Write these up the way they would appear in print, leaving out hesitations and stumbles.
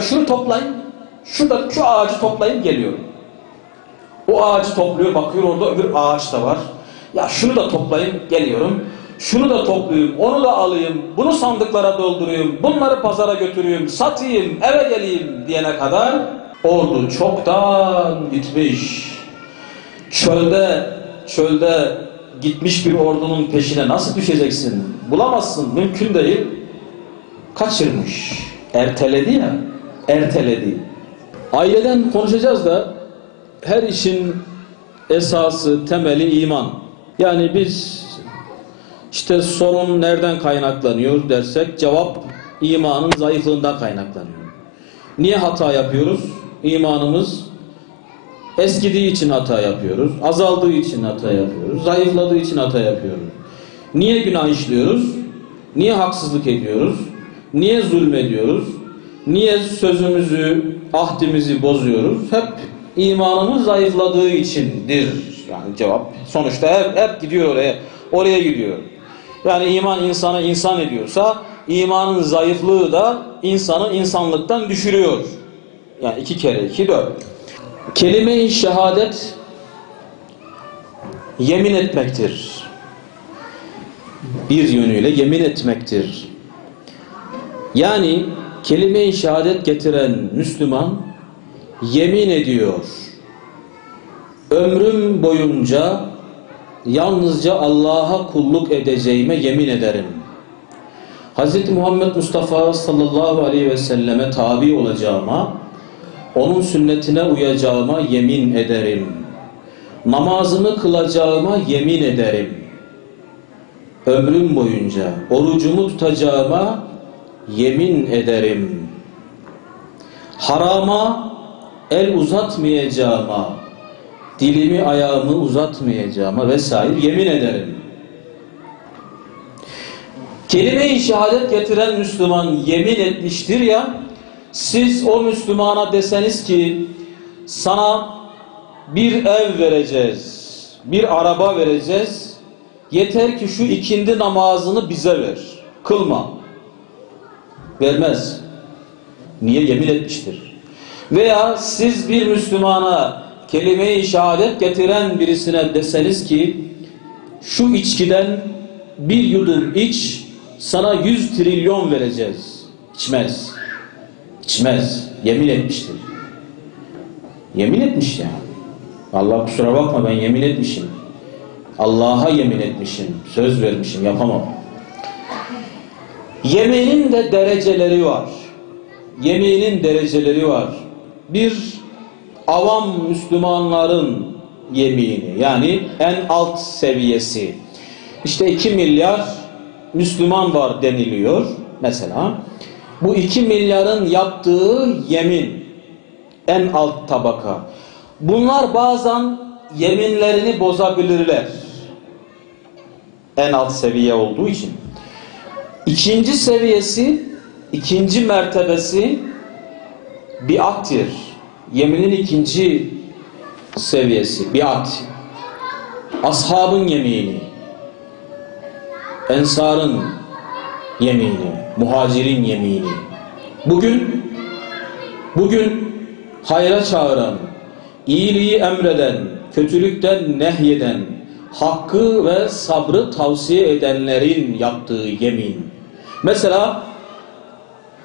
Ya şunu toplayın, şu ağacı toplayın geliyorum. O ağacı topluyor, bakıyor orada öbür ağaç da var. Ya şunu da toplayın geliyorum. Şunu da toplayayım, onu da alayım, bunu sandıklara doldurayım, bunları pazara götüreyim, satayım, eve geleyim diyene kadar ordu çoktan gitmiş. Çölde gitmiş bir ordunun peşine nasıl düşeceksin? Bulamazsın, mümkün değil. Kaçırmış. Erteledi ya, erteledi. Aileden konuşacağız da her işin esası, temeli iman. Yani biz işte sorun nereden kaynaklanıyor dersek cevap imanın zayıflığından kaynaklanıyor. Niye hata yapıyoruz? İmanımız eskidiği için hata yapıyoruz, azaldığı için hata yapıyoruz, zayıfladığı için hata yapıyoruz. Niye günah işliyoruz? Niye haksızlık ediyoruz? Niye zulmediyoruz? Niye sözümüzü, ahdimizi bozuyoruz? Hep imanımız zayıfladığı içindir. Yani cevap. Sonuçta hep gidiyor oraya gidiyor. Yani iman insanı insan ediyorsa, imanın zayıflığı da insanı insanlıktan düşürüyor. Yani 2 kere 2 4. Kelime-i şehadet yemin etmektir. Bir yönüyle yemin etmektir. Yani kelime-i şehadet getiren Müslüman yemin ediyor. Ömrüm boyunca yalnızca Allah'a kulluk edeceğime yemin ederim. Hz. Muhammed Mustafa sallallahu aleyhi ve selleme tabi olacağıma, onun sünnetine uyacağıma yemin ederim. Namazımı kılacağıma yemin ederim. Ömrüm boyunca orucumu tutacağıma yemin ederim. Harama el uzatmayacağıma, dilimi ayağımı uzatmayacağıma vesaire yemin ederim. Kelime-i şehadet getiren Müslüman yemin etmiştir ya, siz o Müslümana deseniz ki sana bir ev vereceğiz, bir araba vereceğiz, yeter ki şu ikindi namazını bize ver, kılma. Vermez. Niye? Yemin etmiştir. Veya siz bir Müslümana kelime-i şehadet getiren birisine deseniz ki şu içkiden bir yudum iç, sana 100 trilyon vereceğiz. İçmez. İçmez. Yemin etmiştir. Yemin etmiş yani. Allah kusura bakma ben yemin etmişim. Allah'a yemin etmişim. Söz vermişim. Yapamam. Yeminin de dereceleri var. Yeminin dereceleri var. Bir avam Müslümanların yemini, yani en alt seviyesi. İşte 2 milyar Müslüman var deniliyor mesela. Bu 2 milyarın yaptığı yemin en alt tabaka. Bunlar bazen yeminlerini bozabilirler. En alt seviye olduğu için. İkinci seviyesi, ikinci mertebesi biattir. Yeminin ikinci seviyesi biat. Ashabın yemini, ensarın yemini, muhacirin yemini. Bugün hayra çağıran, iyiliği emreden, kötülükten nehyeden, hakkı ve sabrı tavsiye edenlerin yaptığı yemin. Mesela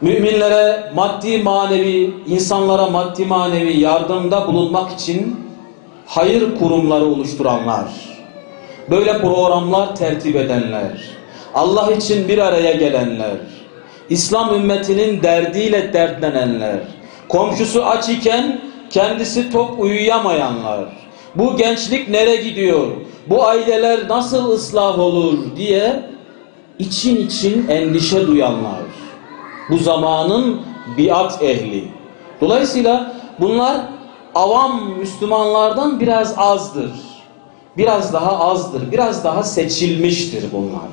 müminlere maddi manevi, insanlara maddi manevi yardımda bulunmak için hayır kurumları oluşturanlar, böyle programlar tertip edenler, Allah için bir araya gelenler, İslam ümmetinin derdiyle dertlenenler, komşusu aç iken kendisi tok uyuyamayanlar, bu gençlik nereye gidiyor, bu aileler nasıl ıslah olur diye için endişe duyanlar, bu zamanın biat ehli. Dolayısıyla bunlar avam Müslümanlardan biraz azdır. Biraz daha azdır, biraz daha seçilmiştir bunlar.